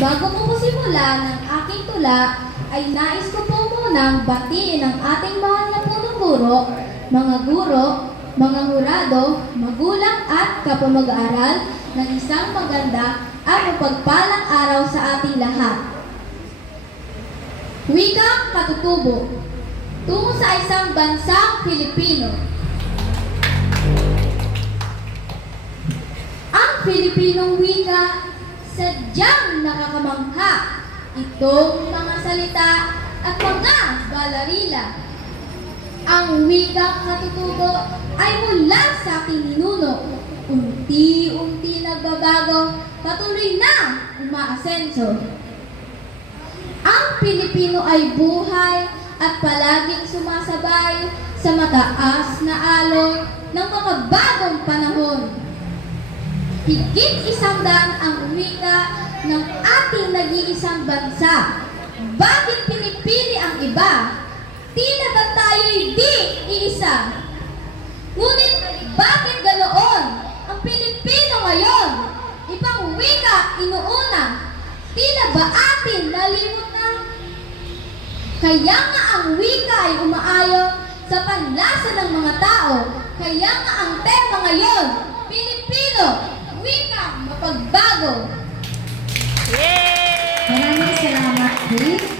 Bago ko simulan ng aking tula, ay nais ko po munang batiin ang ating mahal na punong guro, mga hurado, magulang at kapamag-aaral ng isang maganda at mapagpalang araw sa ating lahat. Wikang katutubo tungo sa isang bansang Pilipino. Ang Filipinong wika sadyang nakakamangha. Itong mga salita at mga balarila. Ang wikang katutubo ay mula sa ating ninuno. Unti-unti nagbabago, patuloy na umaasenso. Ang Pilipino ay buhay at palaging sumasabay sa mataas na alon ng mga bagong panahon. Higit 100 ang wika ng ating nag-iisang bansa. Bakit pinipili ang iba? Tila ba tayo'y di iisa? Ngunit bakit ganoon ang Pilipino ngayon? Ibang wika inuuna. Tila ba atin nalimot na? Kaya nga ang wika ay umaayon sa panlasa ng mga tao. Kaya nga ang tema ngayon, Pilipino, wika mapagbago. Yay! Maraming salamat, Chris.